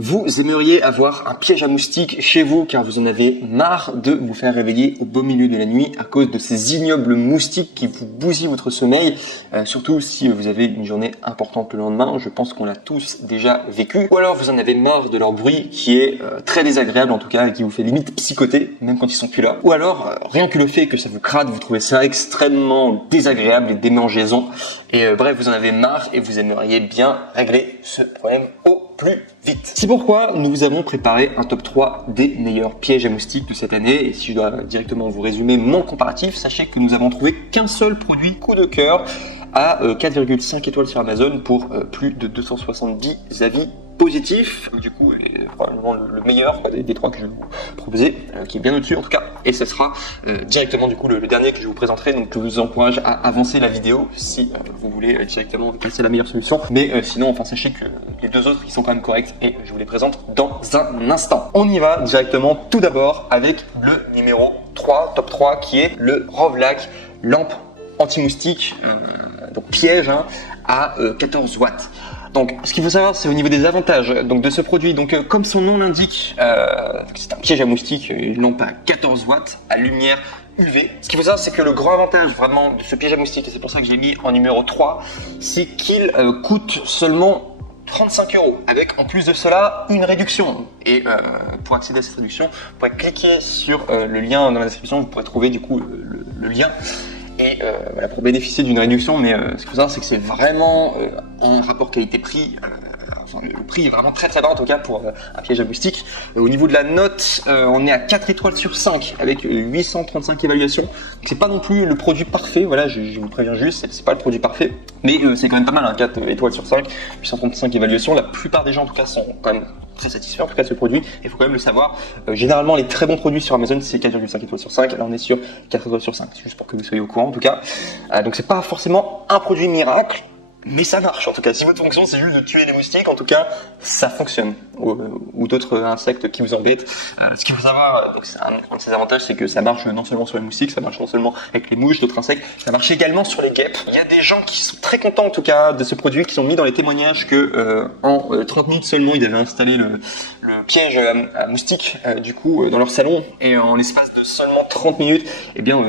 Vous aimeriez avoir un piège à moustiques chez vous car vous en avez marre de vous faire réveiller au beau milieu de la nuit à cause de ces ignobles moustiques qui vous bousillent votre sommeil, surtout si vous avez une journée importante le lendemain, je pense qu'on l'a tous déjà vécu. Ou alors vous en avez marre de leur bruit qui est très désagréable en tout cas et qui vous fait limite psychoter même quand ils sont plus là. Ou alors rien que le fait que ça vous crade, vous trouvez ça extrêmement désagréable et démangeaisant. Et bref, vous en avez marre et vous aimeriez bien régler ce problème au plus vite. C'est pourquoi nous vous avons préparé un top 3 des meilleurs pièges à moustiques de cette année. Et si je dois directement vous résumer mon comparatif, sachez que nous avons trouvé qu'un seul produit coup de cœur à 4,5 étoiles sur Amazon pour plus de 270 avis positifs. Du coup, probablement le meilleur des trois que je vais vous proposer, qui est bien au-dessus en tout cas. Et ce sera directement du coup le dernier que je vous présenterai. Donc je vous encourage à avancer la vidéo si vous voulez directement passer la meilleure solution. Mais sinon, enfin sachez que les deux autres ils sont quand même corrects et je vous les présente dans un instant. On y va directement tout d'abord avec le numéro 3, top 3, qui est le Rovlac lampe anti-moustique, donc piège à 14 watts. Donc, ce qu'il faut savoir, c'est au niveau des avantages donc de ce produit. Donc, comme son nom l'indique, c'est un piège à moustiques, une lampe à 14 watts à lumière UV. Ce qu'il faut savoir, c'est que le grand avantage vraiment de ce piège à moustiques, et c'est pour ça que je l'ai mis en numéro 3, c'est qu'il coûte seulement 35 €, avec en plus de cela une réduction. Et pour accéder à cette réduction, vous pourrez cliquer sur le lien dans la description, vous pourrez trouver du coup le lien. Et voilà, pour bénéficier d'une réduction, mais ce qu'il faut savoir, c'est que c'est vraiment un rapport qualité-prix. Enfin, le prix est vraiment très bas en tout cas pour un piège à moustiques. Au niveau de la note, on est à 4 étoiles sur 5 avec 835 évaluations. Donc c'est pas non plus le produit parfait, voilà, je vous préviens juste, c'est pas le produit parfait, mais c'est quand même pas mal, 4 étoiles sur 5, 835 évaluations. La plupart des gens en tout cas sont quand même très satisfaits en tout cas de ce produit. Il faut quand même le savoir. Généralement, les très bons produits sur Amazon, c'est 4,5 étoiles sur 5. Là, on est sur 4 étoiles sur 5. C'est juste pour que vous soyez au courant en tout cas. Donc c'est pas forcément un produit miracle, mais ça marche en tout cas. Si votre fonction c'est juste de tuer les moustiques, en tout cas ça fonctionne. Ou d'autres insectes qui vous embêtent. Ce qu'il faut savoir, donc c'est un de ses avantages, c'est que ça marche non seulement sur les moustiques, ça marche non seulement avec les mouches, d'autres insectes, ça marche également sur les guêpes. Il y a des gens qui sont très contents en tout cas de ce produit, qui ont mis dans les témoignages que en 30 minutes seulement ils avaient installé le piège à moustiques du coup dans leur salon, et en l'espace de seulement 30 minutes, eh bien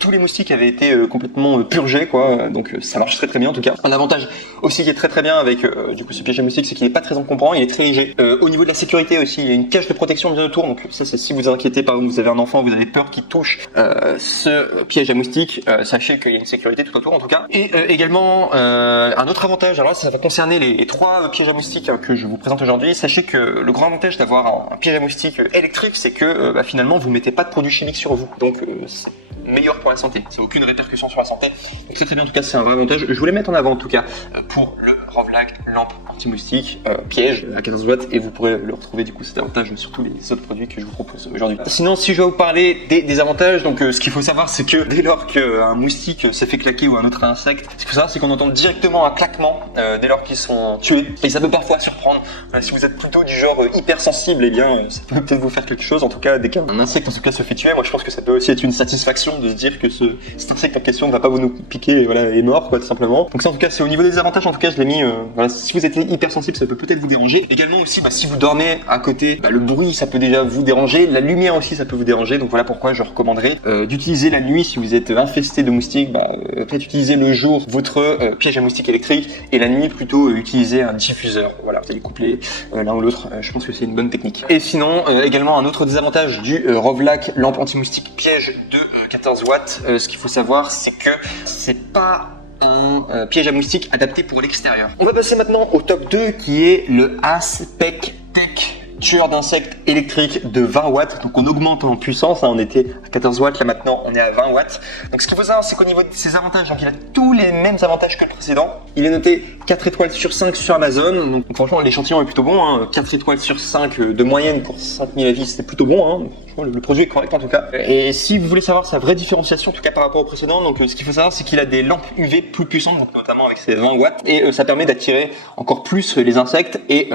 tous les moustiques avaient été complètement purgés quoi. Donc ça marche très bien en tout cas. Un avantage aussi qui est très bien avec du coup ce piège à moustiques, c'est qu'il n'est pas très encombrant, il est très léger. Au niveau de la sécurité aussi, il y a une cache de protection bien autour, donc ça c'est si vous inquiétez, par exemple vous avez un enfant, vous avez peur qu'il touche ce piège à moustiques, sachez qu'il y a une sécurité tout autour en tout cas. Et également un autre avantage, alors là ça va concerner les 3 pièges à moustiques que je vous présente aujourd'hui. Sachez que le grand avantage d'avoir un piège à moustiques électrique, c'est que finalement vous mettez pas de produits chimiques sur vous, donc c'est meilleur pour la santé, c'est aucune répercussion sur la santé, donc très bien en tout cas, c'est un vrai avantage. Je voulais mettre en avant en tout cas pour le Rovlac lampe anti-moustique piège à 14 watts, et vous pourrez le retrouver du coup cet avantage sur tous les autres produits que je vous propose aujourd'hui. Sinon, si je vais vous parler des avantages, donc ce qu'il faut savoir, c'est que dès lors qu'un moustique se fait claquer ou un autre insecte, ce qu'il faut savoir, c'est qu'on entend directement un claquement dès lors qu'ils sont tués, et ça peut parfois surprendre. Si vous êtes plutôt du genre hypersensible, eh bien ça peut peut-être vous faire quelque chose. En tout cas, dès qu'un insecte en tout cas se fait tuer, moi je pense que ça peut aussi être une satisfaction de se dire que cet insecte en question ne va pas vous nous piquer et voilà, est mort quoi tout simplement. Donc ça en tout cas c'est au niveau des avantages, en tout cas je l'ai mis, voilà, si vous êtes hypersensible ça peut peut-être vous déranger. Également aussi si vous dormez à côté, le bruit ça peut déjà vous déranger, la lumière aussi ça peut vous déranger, donc voilà pourquoi je recommanderais d'utiliser la nuit si vous êtes infesté de moustiques, peut-être utiliser le jour votre piège à moustiques électrique et la nuit plutôt utiliser un diffuseur. Voilà, vous allez coupler l'un ou l'autre, je pense que c'est une bonne technique. Et sinon également un autre désavantage du Rovlac lampe anti-moustique piège de 14 watts, ce qu'il faut savoir c'est que c'est pas un piège à moustiques adapté pour l'extérieur. On va passer maintenant au top 2 qui est le Aspect Tech tueur d'insectes électrique de 20 watts. Donc on augmente en puissance, on était à 14 watts, là maintenant on est à 20 watts. Donc ce qu'il faut savoir, c'est qu'au niveau de ses avantages, donc il a tous les mêmes avantages que le précédent. Il est noté 4 étoiles sur 5 sur Amazon, donc franchement l'échantillon est plutôt bon, 4 étoiles sur 5 de moyenne pour 5000 avis, c'est plutôt bon. franchement le produit est correct en tout cas. Et si vous voulez savoir sa vraie différenciation en tout cas par rapport au précédent, donc ce qu'il faut savoir c'est qu'il a des lampes UV plus puissantes, donc notamment avec ses 20 watts, et ça permet d'attirer encore plus les insectes et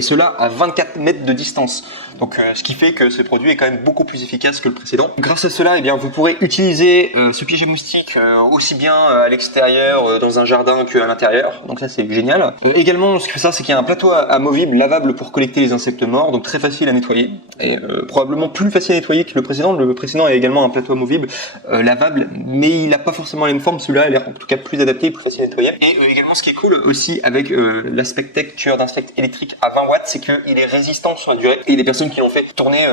cela à 24 mètres de distance. Donc ce qui fait que ce produit est quand même beaucoup plus efficace que le précédent. Grâce à cela, eh bien, vous pourrez utiliser ce piège à moustiques aussi bien à l'extérieur, dans un jardin qu'à l'intérieur. Donc ça c'est génial. Également, ce qu'il faut savoir c'est qu'il y a un plateau amovible lavable pour collecter les insectes morts, donc très facile à nettoyer. Et probablement plus facile à nettoyer que le précédent. Le précédent a également un plateau amovible lavable, mais il n'a pas forcément la même forme. Celui-là a l'air en tout cas plus adapté et plus facile à nettoyer. Et également ce qui est cool aussi avec l'Aspectec tueur d'insectes électrique à 20 watts, c'est qu'il est résistant sur la durée. Et des personnes qui l'ont fait tourner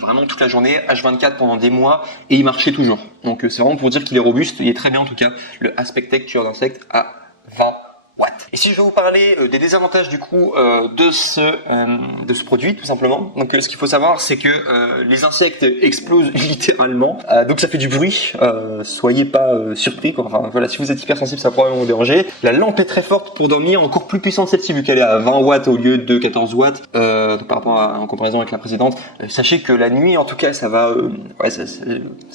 vraiment toute la journée, H24 pendant des mois, et il marchait toujours. Donc c'est vraiment pour dire qu'il est robuste. Il est très bien en tout cas, le Aspectec tueur d'insectes à 20 watts. Et si je vais vous parler des désavantages du coup de ce produit tout simplement. Donc ce qu'il faut savoir c'est que les insectes explosent littéralement. Donc ça fait du bruit. Soyez pas surpris quoi. Enfin voilà, si vous êtes hypersensible ça va probablement vous déranger. La lampe est très forte pour dormir, encore plus puissante celle-ci vu qu'elle est à 20 watts au lieu de 14 watts par rapport en comparaison avec la précédente. Sachez que la nuit en tout cas ça va ça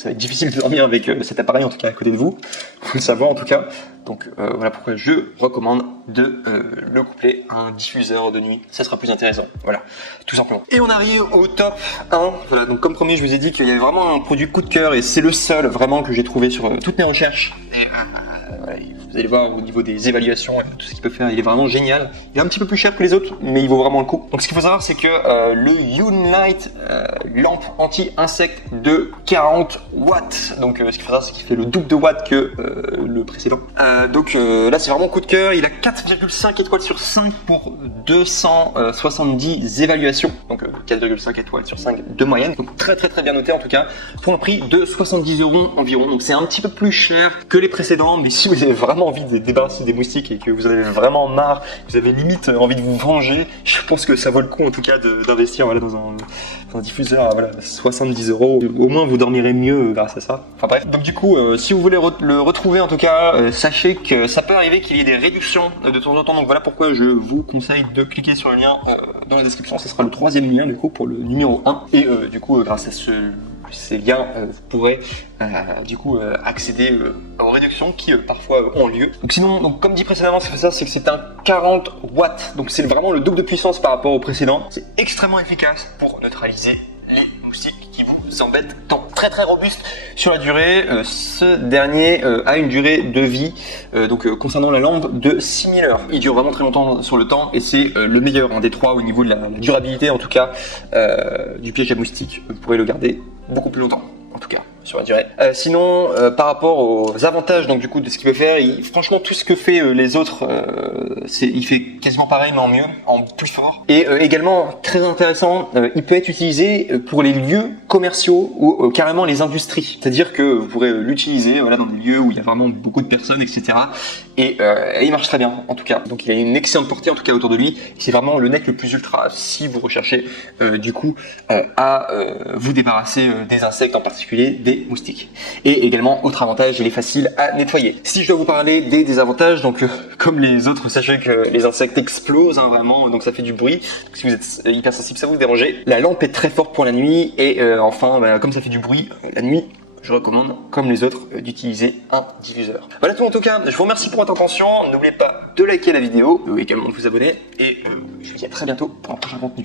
va être difficile de dormir avec cet appareil en tout cas à côté de vous. Faut le savoir en tout cas. Donc voilà pourquoi je recommande de le coupler à un diffuseur de nuit, ça sera plus intéressant, voilà, tout simplement. Et on arrive au top 1, voilà, donc comme premier je vous ai dit qu'il y avait vraiment un produit coup de cœur et c'est le seul vraiment que j'ai trouvé sur toutes mes recherches. Et voilà, vous allez voir au niveau des évaluations et tout ce qu'il peut faire, il est vraiment génial. Il est un petit peu plus cher que les autres, mais il vaut vraiment le coup. Donc ce qu'il faut savoir c'est que le Unlight lampe anti-insecte de 40 watts, donc ce qu'il faut savoir c'est qu'il fait le double de watts que le précédent. Donc là c'est vraiment coup de cœur, il a 4,5 étoiles sur 5 pour 270 évaluations, donc 4,5 étoiles sur 5 de moyenne, donc très bien noté en tout cas, pour un prix de 70 € environ, donc c'est un petit peu plus cher que les précédents, mais si vous avez vraiment envie de débarrasser des moustiques et que vous en avez vraiment marre, vous avez limite envie de vous venger, je pense que ça vaut le coup en tout cas d'investir voilà, dans un diffuseur à voilà, 70 €, au moins vous dormirez mieux grâce à ça. Enfin bref, donc du coup si vous voulez le retrouver en tout cas, sachez que ça peut arriver qu'il y ait des réductions de temps en temps, donc voilà pourquoi je vous conseille de cliquer sur le lien dans la description, ce sera le 3e lien du coup pour le numéro 1, et du coup grâce à ces liens, vous pourrez du coup accéder aux réductions qui parfois ont lieu. Donc sinon, donc, comme dit précédemment, c'est ça, c'est que c'est un 40 watts, donc c'est vraiment le double de puissance par rapport au précédent. C'est extrêmement efficace pour neutraliser les moustiques qui vous embêtent tant. Très robuste sur la durée. Ce dernier a une durée de vie donc concernant la lampe de 6000 heures. Il dure vraiment très longtemps sur le temps et c'est le meilleur des trois au niveau de la durabilité en tout cas du piège à moustiques. Vous pourrez le garder beaucoup plus longtemps en tout cas sur la durée. Sinon par rapport aux avantages donc du coup de ce qu'il peut faire, franchement tout ce que fait les autres il fait quasiment pareil mais en mieux, en plus fort. Et également très intéressant, il peut être utilisé pour les lieux commerciaux ou carrément les industries. C'est-à-dire que vous pourrez l'utiliser voilà, dans des lieux où il y a vraiment beaucoup de personnes, etc. Et il marche très bien en tout cas. Donc il a une excellente portée en tout cas autour de lui. C'est vraiment le net le plus ultra si vous recherchez du coup à vous débarrasser des insectes, en particulier des moustiques. Et également autre avantage, il est facile à nettoyer. Si je dois vous parler des désavantages, donc comme les autres, sachez que les insectes explosent vraiment, donc ça fait du bruit. Donc, si vous êtes hypersensible, ça va vous déranger. La lampe est très forte pour la nuit et enfin comme ça fait du bruit la nuit, je recommande, comme les autres, d'utiliser un diffuseur. Voilà tout en tout cas, je vous remercie pour votre attention, n'oubliez pas de liker la vidéo, également de vous abonner, et je vous dis à très bientôt pour un prochain contenu.